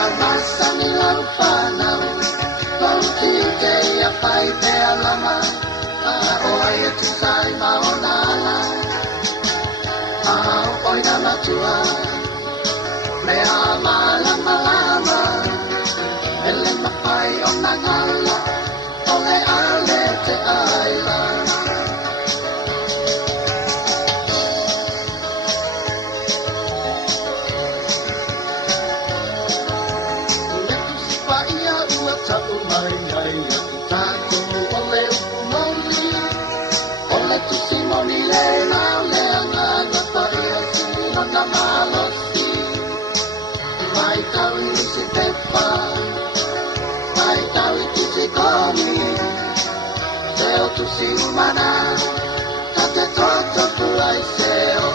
Masa nilang panahon Kung tingkay apay Pea laman Oy at sisay maunala Oy na matua Mea malang malama Ele mapay o nangala Ole ale te ailan Tu si umana Tate toto tu ai seo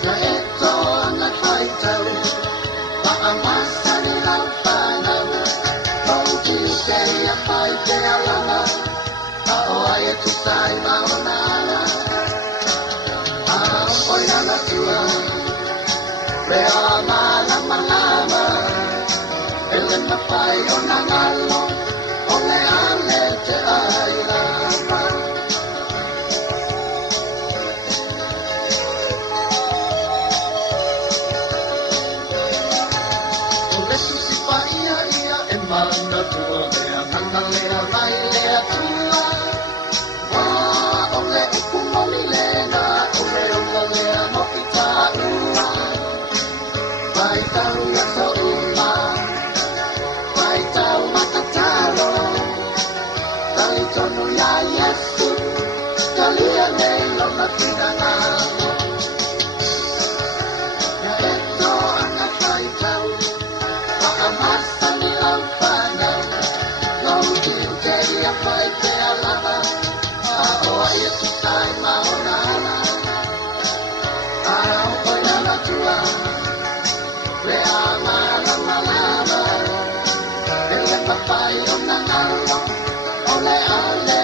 Na ito ang nagpaitaw Paamasa nilang panaw Kung kisay apay kaya lama Ao ay ito sa'y maunala Aoy na natua Reo malang malama Ilan na payo ng along Ole ale te ailama Ole susipa ia ia emana tua Lea nana lea lai lea tua Ole iku moni lena Ole ola lea no ita ua Vai tau ya so uma Vai tau matataro Tonu ya Yesu Kalia nelo na tinanalo Ya ito ang nakaitaw Paamasa nilang panaw Nung tingkay apay kaya lama Ao ay ito sa'y maunala Ao ko'y nalatua Lea malang malama Ele papayo ng along Ole ale